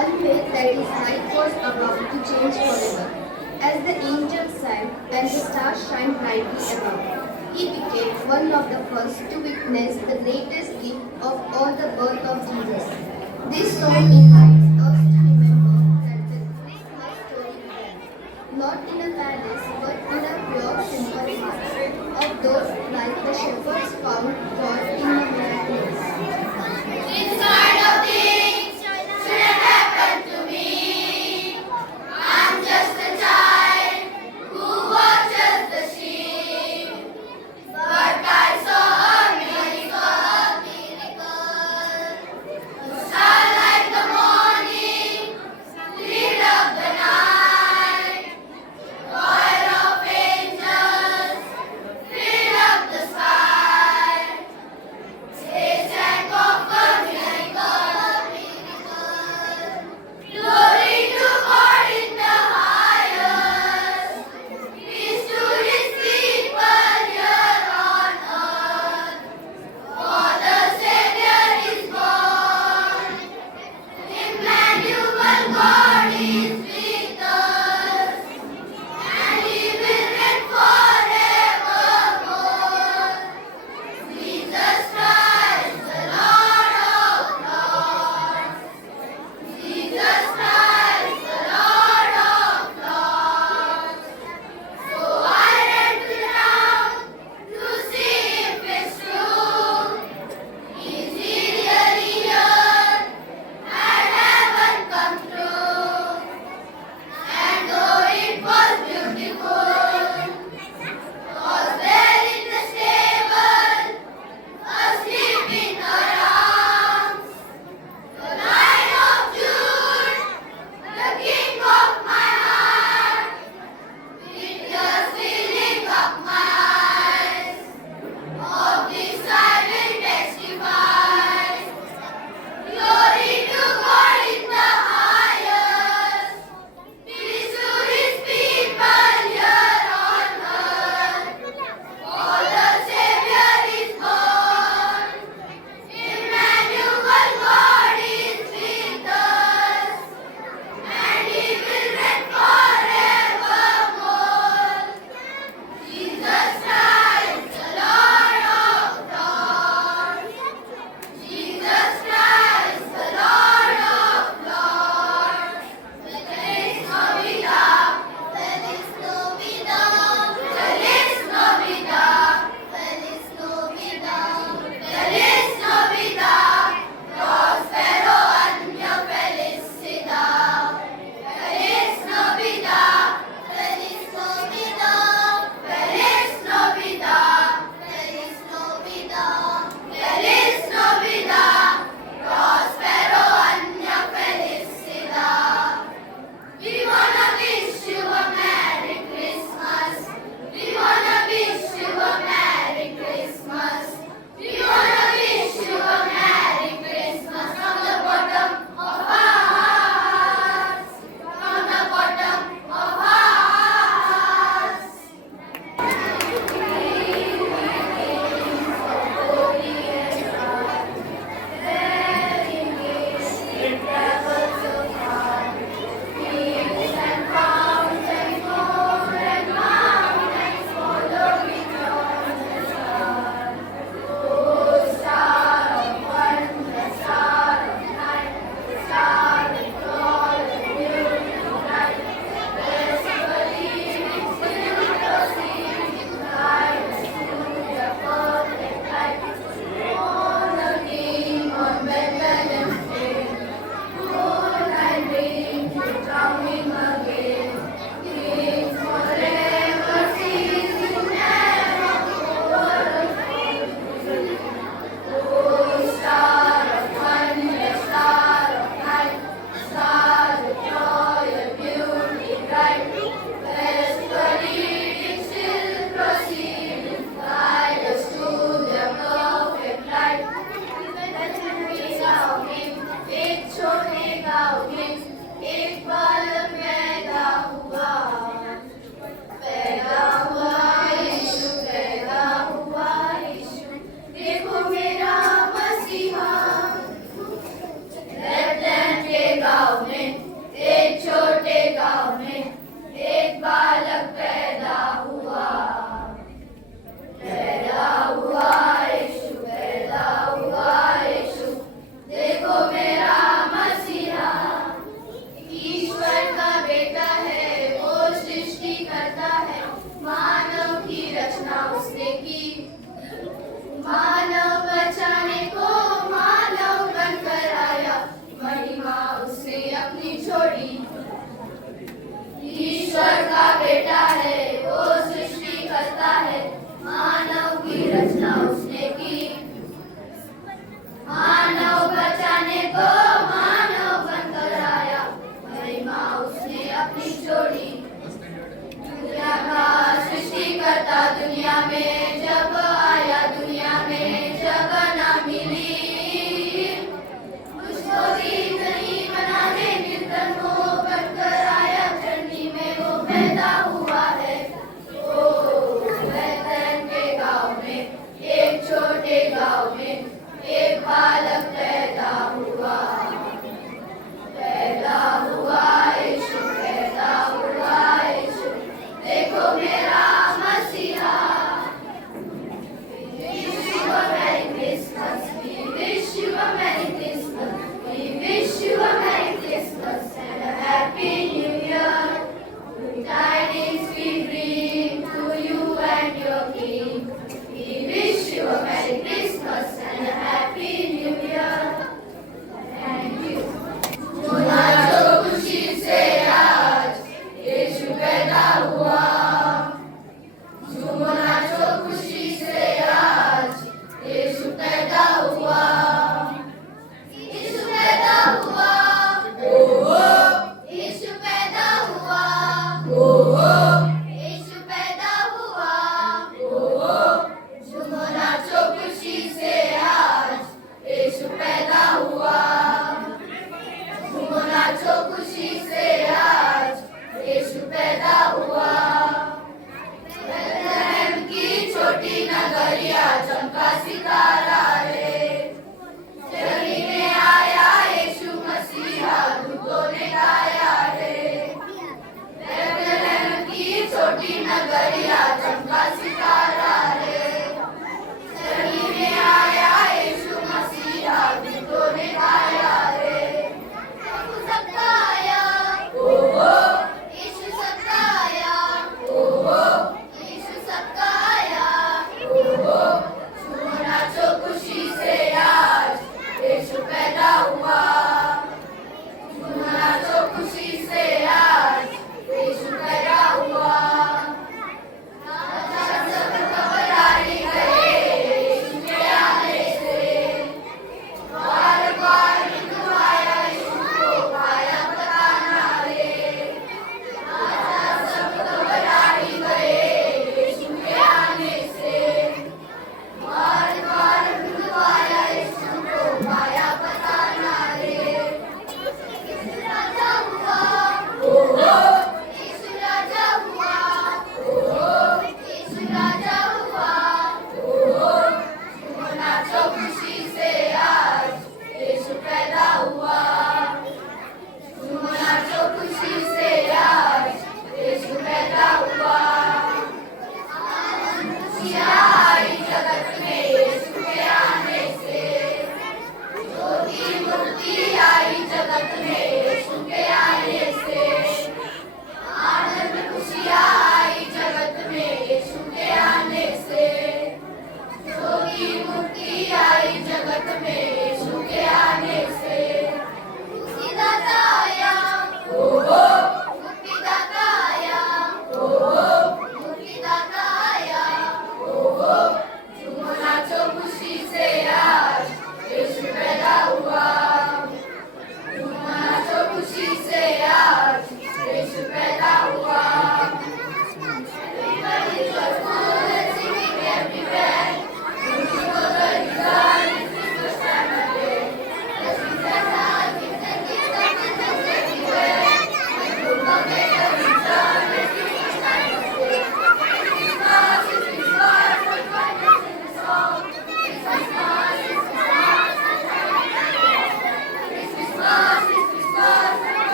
unveiled that his life was about to change forever. As the angels sang and the stars shined brightly above, he became one of the first to witness the greatest gift of all, the birth of Jesus. This song invites us to remember that the Christmas story began not in a palace but in a pure, simple heart of those like the shepherds found joy in the miraculous. This kind of thing shouldn't happen to me. I'm just a child who watches the sheep. But I saw a miracle. A star like the morning.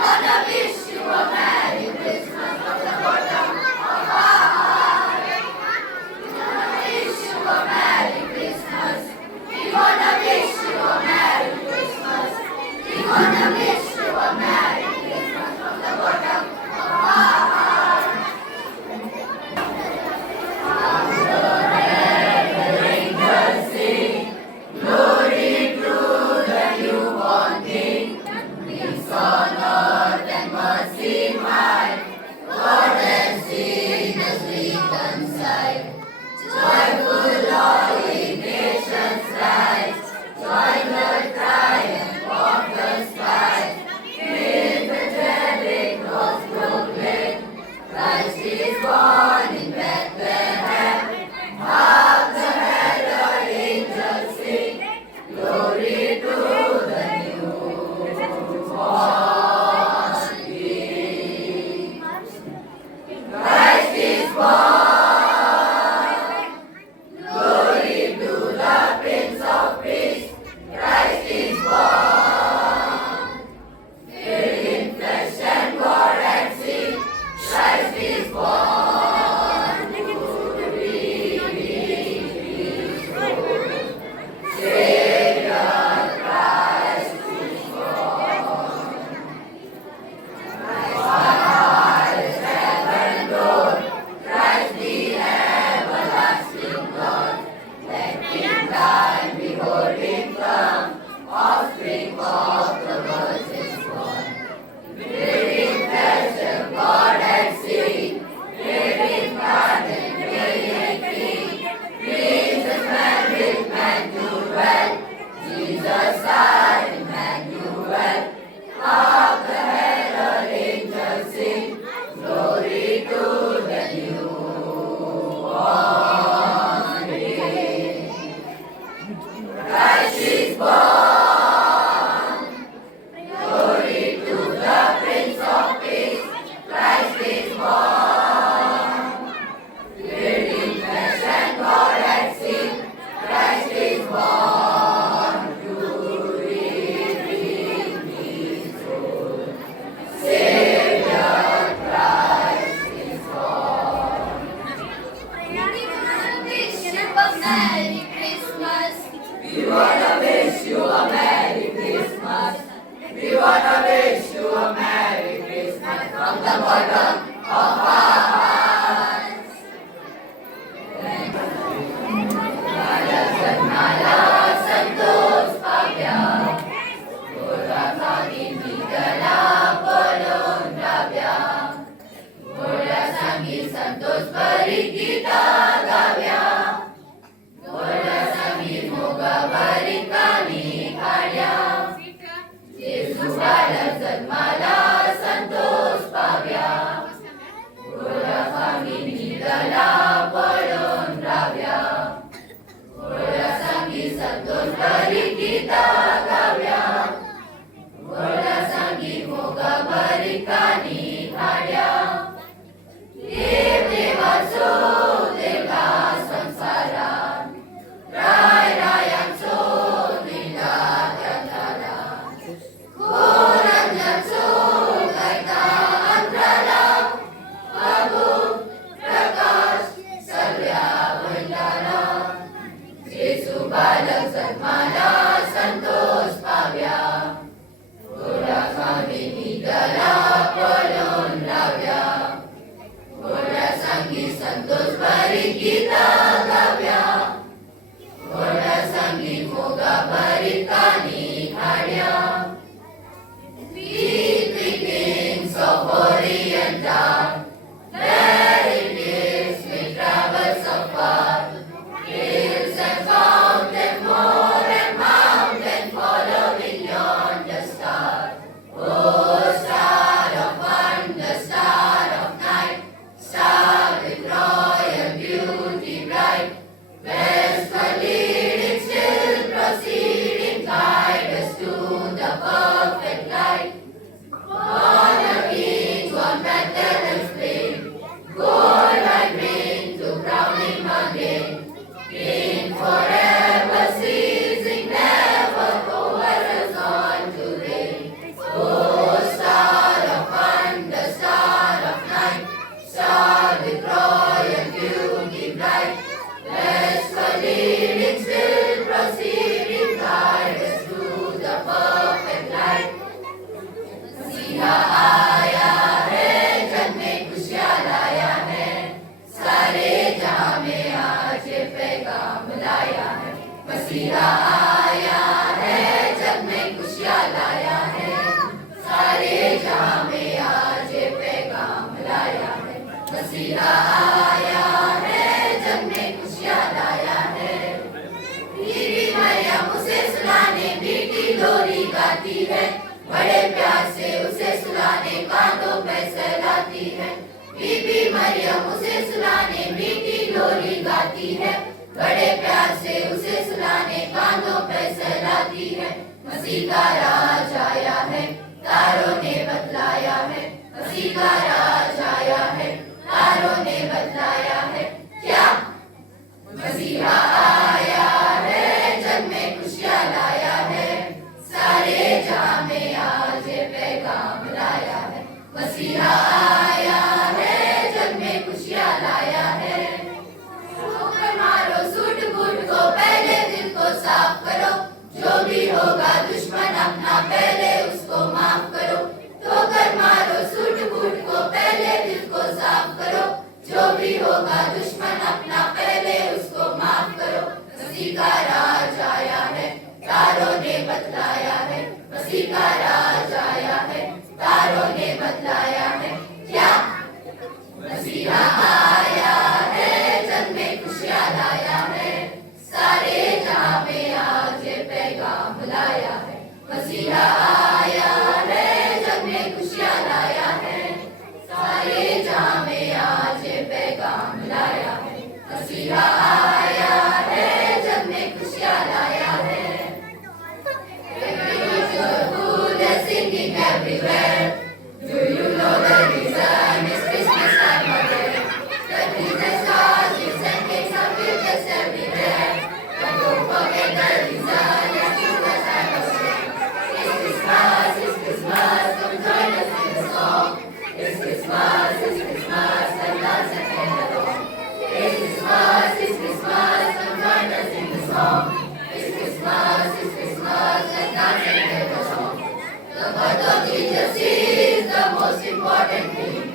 wanna wish you a Merry Christmas from the bottom of our heart. We wanna wish you a Merry Christmas. We wanna wish you a Merry Christmas. We wanna wish you a Merry Christmas from the bottom of our heart. Angels sing, glory to the newborn King. Peace on earth and mercy mild. God and sinners reconciled. Joyful all ye nations rise. Join the triumph of the skies. With the chariot was proclaimed. Christ is born in Bethlehem. Hark the herald angels sing. Glory to the newborn King. Christ is born. Glory to the Prince of Peace. Christ is born. Filled in flesh and God at sea. Christ is born. Merry Christmas. We wanna wish you a Merry Christmas. We wanna wish you a Merry Christmas from the bottom of our hearts. Mala Santos Pavya, Gora Kagi Migala Polon Rabya, Gora Sangi Santos Parikita Gavya. Jagmala Santos Pavya, Gora Kami Nigala Polon Rabya, Gora Sangi Santos Parikita Gavya, Gora Sangi Moga Barikani Khadya, Dev Devaso Devla Samsara, Rai Rayanso Lila Tatara, Kuranjanso Kaita Antrala, Babu Prakash Sarya Vandana, Jesu Balak Satmala Santos Pavya, Gora Kami Nigala Pola. मसीहा आया है, जग में खुशियाँ लाया है। बीबी मरियम उसे सुलाने मीठी लोरी गाती है, बड़े प्यार से उसे सुलाने कांधों पे सहलाती है। बीबी मरियम उसे सुलाने मीठी लोरी गाती है, बड़े प्यार से उसे सुलाने कांधों पे सहलाती है। मसीह का राज आया है, तारों ने बतलाया है। मसीह का राज आया है, तारों ने बतलाया है। क्या मसीहा आया है, जग में खुशियाँ लाया है, सारे जहां में आज ये पैगाम लाया है। मसीहा आया है, जग में खुशियाँ लाया है। ठोकर मारो सूट बूट को, पहले दिल को साफ करो, जो भी होगा दुश्मन अपना पहले उसको माफ करो। ठोकर मारो सूट बूट को, पहले दिल को साफ करो, जो भी होगा दुश्मन अपना पहले उसको माफ करो। मसीह का राज आया है, तारों ने बतलाया है। मसीह का राज आया है, तारों ने बतलाया है। क्या मसीहा आया है, जग में खुशियाँ लाया है, सारे जहां में आज ये पैगाम लाया है। मसीहा आया है, जग में खुशियाँ लाया है, सारे जहां में आज ये पैगाम लाया है। मसीहा आया है, जग में खुशियाँ लाया है। Beautiful, they're singing everywhere. Do you know the reason it's Christmas time again? The Jesus stars is sending some pictures everywhere. But don't forget the reason it's Christmas time again. It's Christmas, it's Christmas, come join us in the song. It's Christmas, and dance and sing along. It's Christmas, come join us in the song. It's Christmas, and dance and sing along. The birth of Jesus is the most important thing.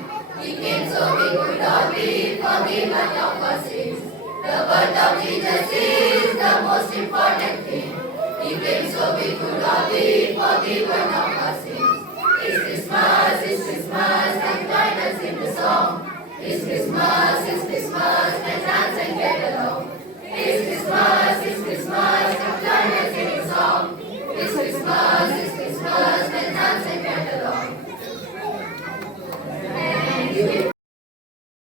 He came so we could all be forgiven of our sins. The birth of Jesus is the most important thing. He came so we could all be forgiven of our sins. It's Christmas, and join us in the song. It's Christmas,